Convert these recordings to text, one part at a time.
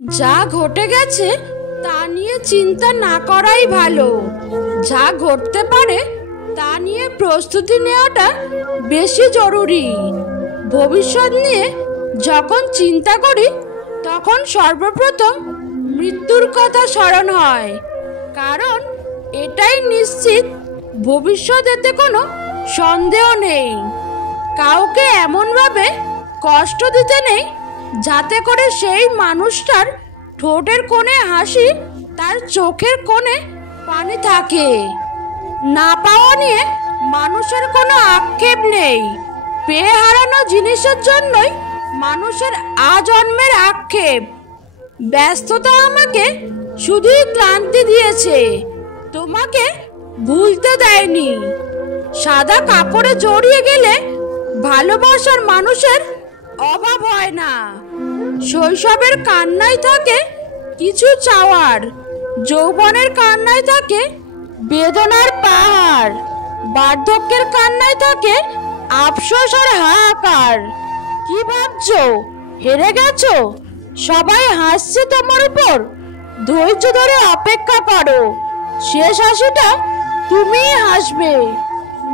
যা ঘটে গেছে তা নিয়ে চিন্তা না করাই ভালো। যা ঘটতে পারে তা নিয়ে প্রস্তুতি নেওয়াটা বেশি জরুরি। ভবিষ্যৎ নিয়ে যখন চিন্তা করি তখন সর্বপ্রথম মৃত্যুর কথা স্মরণ হয়, কারণ এটাই নিশ্চিত ভবিষ্যতেতে কোনো সন্দেহ নেই। কাউকে এমনভাবে কষ্ট দিতে নেই যাতে করে সেই মানুষটার ঠোঁটের কোণে হাসি, তার চোখের কোণে পানি থাকে। না পাওয়া নিয়ে মানুষের কোনো আক্ষেপ নেই। পেয়ে হারানো জিনিসের জন্যই মানুষের আজন্মের আক্ষেপ। ব্যস্ততা আমাকে শুধুই ক্লান্তি দিয়েছে, তোমাকে ভুলতে দেয়নি। সাদা কাপড়ে জড়িয়ে গেলে ভালোবাসার মানুষের অভাব হয় না। শৈশবের কান্নায় থাকে কিছু চাওয়ার, যৌবনের কান্নায় থাকে বেদনার পাহাড়, বার্ধক্যের কান্নায় থাকে আফসোস আর হাহাকার। কি ভাবছো, হেরে গেছো? সবাই হাসছে তোমার উপর। ধৈর্য ধরে অপেক্ষা করো, শেষ হাসিটা তুমিই হাসবে।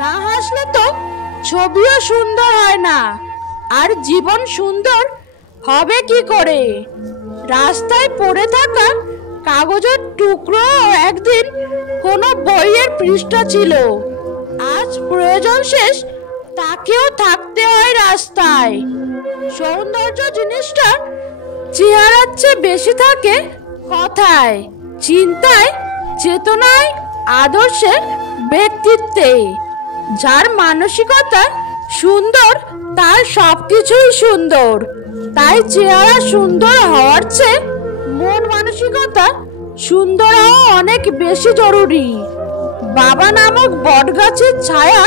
না হাসলে তো ছবিও সুন্দর হয় না, আর জীবন সুন্দর হবে কি করে? রাস্তায় পড়ে থাকা কাগজের টুকরো একদিন কোনো বইয়ের পৃষ্ঠা ছিল। আজ প্রয়োজন শেষ, তাকেও থাকতে হয় রাস্তায়। সৌন্দর্য জিনিসটা চেহারার চেয়ে বেশি থাকে কথায়, চিন্তায়, চেতনায়, আদর্শে, ব্যক্তিত্বে। যার মানসিকতা সুন্দর তার সবকিছুই সুন্দর। তাই চেহারা সুন্দর হওয়ার চেয়ে মন মানসিকতা সুন্দর হওয়া অনেক বেশি জরুরি। বাবা নামক বটগাছের ছায়া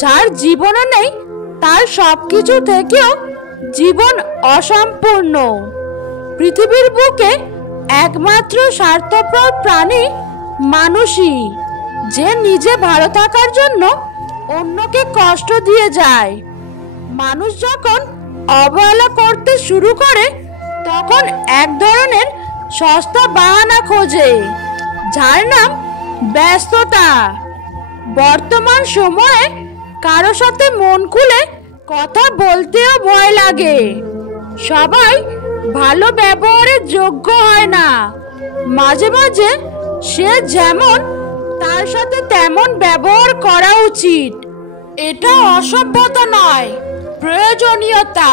যার জীবনে নেই, তার সবকিছু থেকেও জীবন অসম্পূর্ণ। পৃথিবীর বুকে একমাত্র স্বার্থপর প্রাণী মানুষই, যে নিজে ভালো থাকার জন্য অন্যকে কষ্ট দিয়ে যায়। মানুষ যখন অবহেলা করতে শুরু করে তখন এক ধরনের সস্তা বাহানা খোঁজে, যার নাম ব্যস্ততা। বর্তমান সময়ে কারো সাথে মন খুলে কথা বলতেও ভয় লাগে। সবাই ভালো ব্যবহারের যোগ্য হয় না। মাঝে মাঝে সে যেমন, তার সাথে তেমন ব্যবহার করা উচিত। এটা অসভ্যতা নয়, প্রয়োজনীয়তা।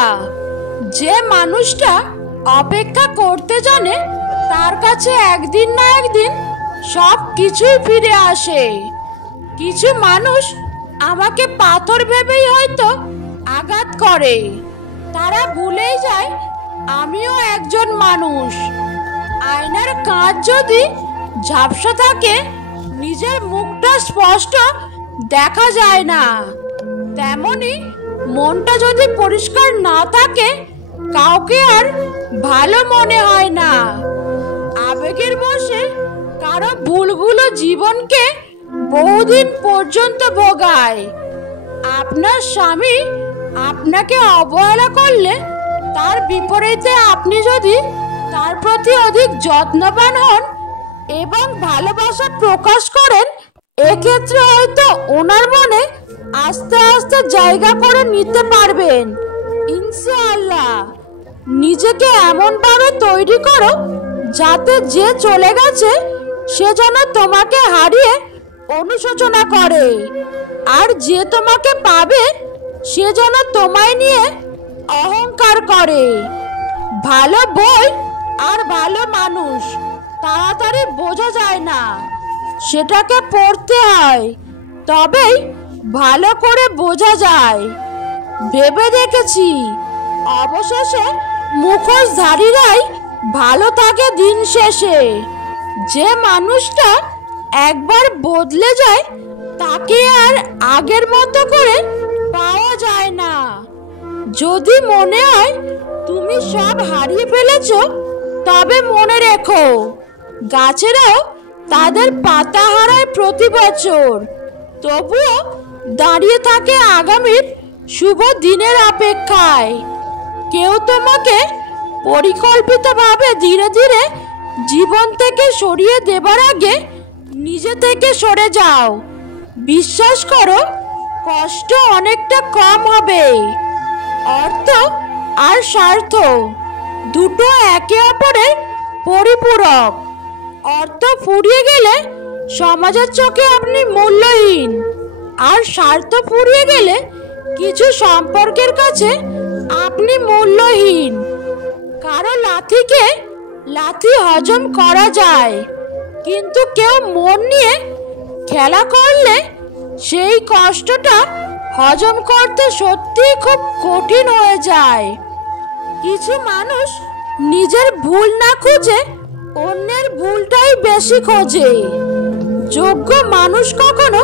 যে মানুষটা অপেক্ষা করতে জানে তার কাছে একদিন না একদিন সব কিছুই ফিরে আসে। কিছু মানুষ আমাকে পাথর ভেবেই হয়তো আঘাত করে, তারা ভুলেই যায় আমিও একজন মানুষ। আয়নার কাঁচ যদি ঝাপসা থাকে, নিজের মুখটা স্পষ্ট দেখা যায় না। তেমনি মনটা যদি পরিষ্কার না থাকে, কাউকে আর ভালো মনে হয় না। আবেগের বশে কারো ভুলগুলো জীবনকে বহুদিন পর্যন্ত ভোগায়। আপনার স্বামী আপনাকে অবহেলা করলে তার বিপরীতে আপনি যদি তার প্রতি অধিক যত্নবান হন এবং ভালোবাসা প্রকাশ করেন, এক্ষেত্রে হয়তো ওনার মনে আস্তে আস্তে জায়গা করে নিতে পারবেন ইনশাআল্লাহ। নিজেকে এমনভাবে তৈরি করো যাতে যে চলে গেছে সে যেন তোমাকে হারিয়ে অনুশোচনা করে, আর যে তোমাকে পাবে সে যেন তোমায় নিয়ে অহংকার করে। ভালো বই আর ভালো মানুষ তাড়াতাড়ি বোঝা যায় না, সেটাকে পড়তে হয়, তবেই ভালো করে বোঝা যায়। ভেবে দেখেছি অবশেষে মুখোশধারীরাই ভালো থাকে দিন শেষে। যে মানুষটা একবার বদলে যায় তাকে আর আগের মতো করে পাওয়া যায় না। যদি মনে হয় তুমি সব হারিয়ে ফেলেছ, তবে মনে রেখো গাছেরাও তাদের পাতা হারায় প্রতি বছর, তবুও দাঁড়িয়ে থাকে আগামীর শুভ দিনের অপেক্ষায়। কেউ তোমাকে পরিকল্পিতভাবে ধীরে ধীরে জীবন থেকে সরিয়ে দেবার আগে নিজে থেকে সরে যাও। বিশ্বাস করো, কষ্ট অনেকটা কম হবে। অর্থ আর স্বার্থ দুটো একে অপরের পরিপূরক। অর্থ ফুরিয়ে গেলে সমাজের চোখে আপনি মূল্যহীন, আর স্বার্থ ফুরিয়ে গেলে কিছু সম্পর্কের কাছে আপনি মূল্যহীন। কারো লাথিকে লাথি হজম করা যায়, কিন্তু কেউ মন নিয়ে খেলা করলে সেই কষ্টটা হজম করতে সত্যিই খুব কঠিন হয়ে যায়। কিছু মানুষ নিজের ভুল না খুঁজে অন্যের ভুলটাই বেশি খোঁজে। যোগ্য মানুষ কখনো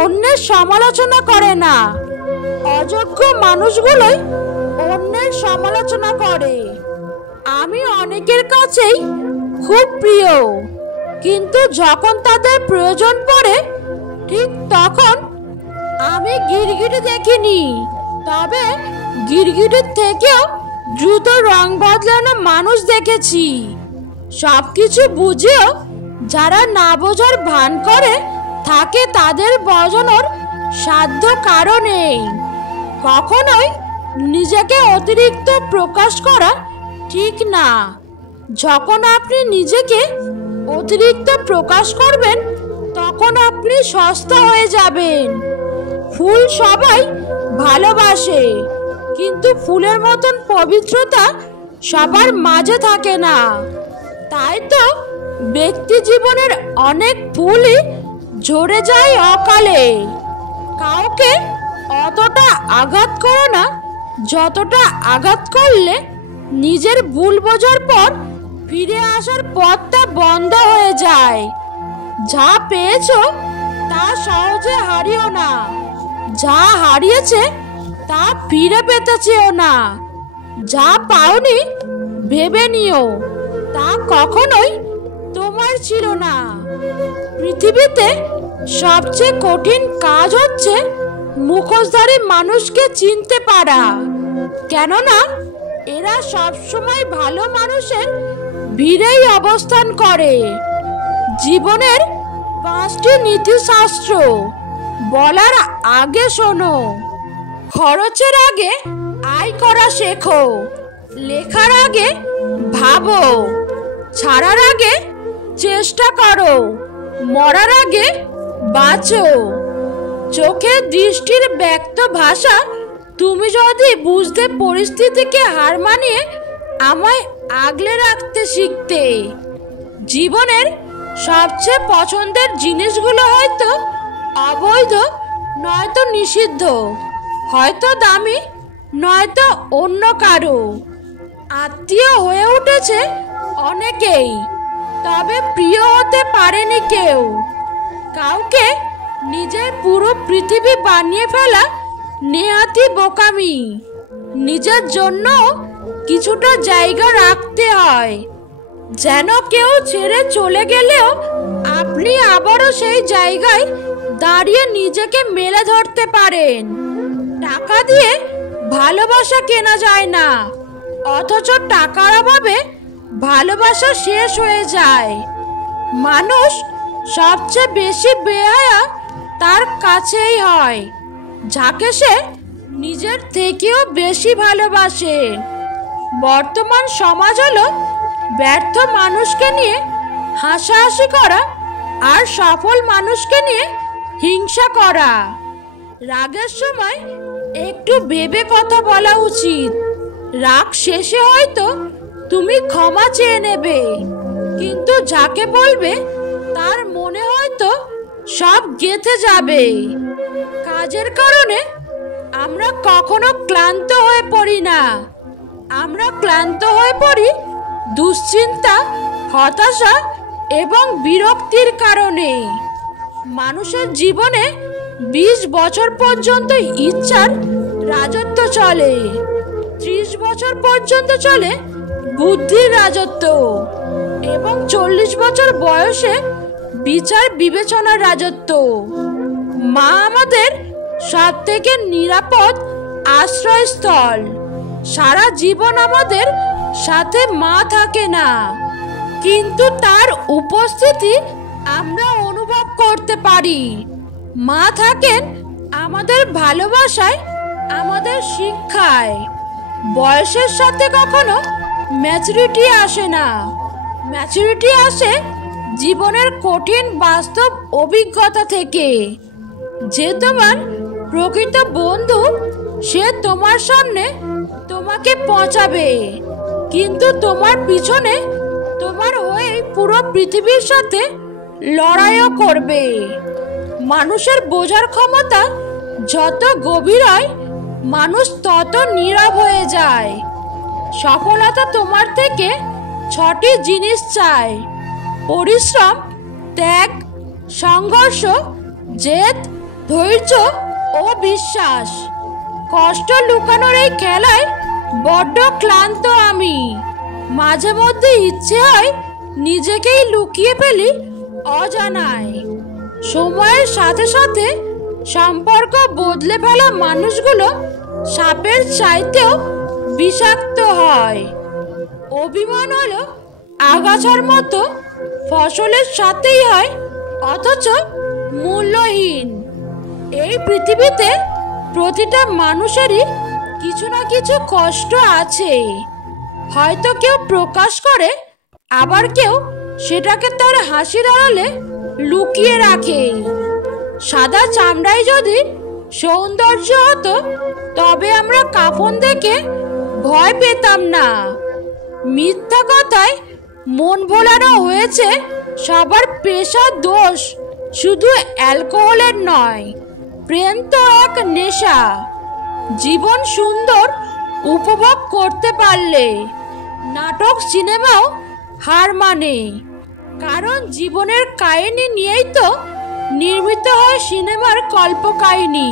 অন্যের সমালোচনা করে না, অযোগ্য মানুষগুলোই অন্যের সমালোচনা করে। আমি অনেকের কাছেই খুব প্রিয়, কিন্তু যখন তাদের প্রয়োজন পড়ে ঠিক তখন আমি গিরগিটি দেখিনি, তবে গিরগিটির থেকেও দ্রুত রং বদলানো মানুষ দেখেছি। সবকিছু বুঝেও যারা না বোঝার ভান করে থাকে তাদের বোঝানোর সাধ্য কারো নেই। কখনোই নিজেকে অতিরিক্ত প্রকাশ করা ঠিক না। যখন আপনি নিজেকে অতিরিক্ত প্রকাশ করবেন তখন আপনি সস্তা হয়ে যাবেন। ফুল সবাই ভালোবাসে, কিন্তু ফুলের মতন পবিত্রতা সবার মাঝে থাকে না। তাই তো ব্যক্তি জীবনের অনেক ফুলই ঝরে যায় অকালে। কাউকে অতটা আঘাত করো না যতটা আঘাত করলে নিজের ভুল বোঝার পর ফিরে আসার পথটা বন্ধ হয়ে যায়। যা পেয়েছো তা সহজে হারিও না, যা হারিয়েছে তা ফিরে পেতে চেও না। যা পাওনি ভেবে নিও তা কখনোই তোমার ছিল না। পৃথিবীতে সবচেয়ে কঠিন কাজ হচ্ছে মুখোশধারী মানুষকে চিনতে পারা, কেননা এরা সবসময় ভালো মানুষের ভিড়েই অবস্থান করে। জীবনের 5টি নীতিশাস্ত্র বলার আগে শোনো। খরচের আগে আয় করা শেখো, লেখার আগে ভাবো, ছাড়ার আগে চেষ্টা করো, মরার আগে বাঁচো। চোখের দৃষ্টির ব্যক্ত ভাষা তুমি যদি বুঝতে পরিস্থিতিকে হার মানিয়ে আমায় আগলে রাখতে শিখতে। জীবনের সবচেয়ে পছন্দের জিনিসগুলো হয়তো অবৈধ, নয়তো নিষিদ্ধ, হয়তো দামি, নয়তো অন্য কারো। আত্মীয় হয়ে উঠেছে অনেকেই, তবে প্রিয় হতে পারেনি কেউ। কাউকে নিজের পুরো পৃথিবী বানিয়ে ফেলা নেহাতি বোকামি। নিজের জন্য কিছুটা জায়গা রাখতে হয়, যেন কেউ ছেড়ে চলে গেলেও আপনি আবারও সেই জায়গায় দাঁড়িয়ে নিজেকে মেলে ধরতে পারেন। টাকা দিয়ে ভালোবাসা কেনা যায় না, অথচ টাকার অভাবে ভালোবাসা শেষ হয়ে যায়। মানুষ সবচেয়ে বেশি বেহায়া তার কাছেই হয়, যাকে সে নিজের থেকেও বেশি ভালোবাসে। বর্তমান সমাজ হলো ব্যর্থ মানুষকে নিয়ে হাসাহাসি করা আর সফল মানুষকে নিয়ে হিংসা করা। রাগের সময় একটু ভেবে কথা বলা উচিত। রাগ শেষে হয়তো তুমি ক্ষমা চেয়ে নেবে, কিন্তু যাকে বলবে তার মনে হয়তো সব গেঁথে যাবে। কাজের কারণে আমরা কখনো ক্লান্ত হয়ে পড়ি না, আমরা ক্লান্ত হয়ে পড়ি দুশ্চিন্তা, হতাশা এবং বিরক্তির কারণে। মানুষের জীবনে 20 বছর পর্যন্ত ইচ্ছার রাজত্ব চলে, 30 বছর পর্যন্ত চলে বুদ্ধির রাজত্ব, এবং 40 বছর বয়সে বিচার বিবেচনার রাজত্ব। মা আমাদের সব থেকে নিরাপদ আশ্রয়স্থল, সারা জীবন আমাদের সাথে মা থাকে না, কিন্তু তার উপস্থিতি আমরা অনুভব করতে পারি। মা থাকেন আমাদের ভালোবাসায়, আমাদের শিক্ষায়। বয়সের সাথে কখনো ম্যাচুরিটি আসে না, ম্যাচুরিটি আসে জীবনের কঠিন বাস্তব অভিজ্ঞতা থেকে। যে তোমার প্রকৃত বন্ধু, সে তোমার সামনে তোমাকে পৌঁছাবে, কিন্তু তোমার পিছনে তোমার হয়ে পুরো পৃথিবীর সাথে লড়াইও করবে। মানুষের বোঝার ক্ষমতা যত গভীর হয়, মানুষ তত নীরব হয়ে যায়। সফলতা তোমার থেকে 6টি জিনিস চায়: পরিশ্রম, ত্যাগ, সংঘর্ষ, জেদ, ধৈর্য ও বিশ্বাস। কষ্ট লুকানোর এই খেলায় বড্ড ক্লান্ত আমি। মাঝে মধ্যে ইচ্ছে হয় নিজেকেই লুকিয়ে ফেলি অজানায়। সময়ের সাথে সাথে সম্পর্ক বদলে ফেলা মানুষগুলো সাপের চাইতেও বিষাক্ত হয়। অভিমান হলো আগাছার মতো, ফসলের সাথেই হয় অথচ মূল্যহীন। এই পৃথিবীতে প্রতিটা মানুষেরই কিছু না কিছু কষ্ট আছে। হয়তো কেউ প্রকাশ করে, আবার কেউ সেটাকে তার হাসির আড়ালে লুকিয়ে রাখে। সাদা চামড়াই যদি সৌন্দর্য হতো, তবে আমরা কাফন দেখে ভয় পেতাম না। মিথ্যা কথায় মন ভোলানো হয়েছে সবার পেশার দোষ, শুধু অ্যালকোহলের নয়। প্রেম তো এক নেশা। জীবন সুন্দর উপভোগ করতে পারলে নাটক সিনেমাও হার মানে, কারণ জীবনের কাহিনী নিয়েই তো নির্মিত হয় সিনেমার কল্পকাহিনী।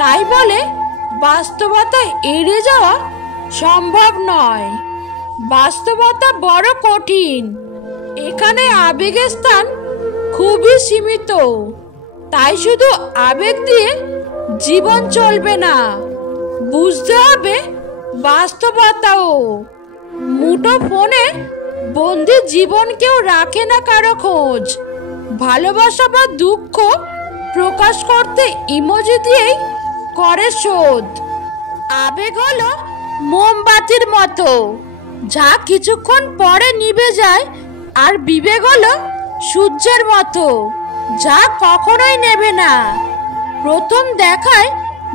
তাই বলে বাস্তবতা এড়িয়ে যাওয়া সম্ভব নয়। বাস্তবতা বড় কঠিন, এখানে আবেগের স্থান খুবই সীমিত। তাই শুধু আবেগ দিয়ে জীবন চলবে না, বুঝতে হবে বাস্তবতাও। মুঠো ফোনে বন্দি জীবন কেউ রাখে না কারো খোঁজ। ভালোবাসা বা দুঃখ প্রকাশ করতে ইমোজি দিয়েই করে শোধ। আবেগ হলো মোমবাতির মতো, যা কিছুক্ষণ পরে নিভে যায়, আর বিবেক হলো সূর্যের মতো, যা কখনোই নেবে না। প্রথম দেখায়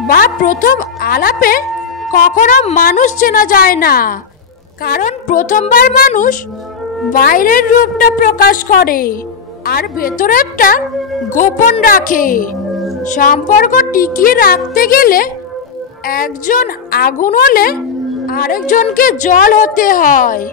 বা প্রথম আলাপে কখনো মানুষ চেনা যায় না, কারণ প্রথমবার মানুষ বাইরের রূপটা প্রকাশ করে আর ভেতরেরটা গোপন রাখে। সম্পর্ক টিকিয়ে রাখতে গেলে একজন আগুন হলে আরেকজনকে জল হতে হয়।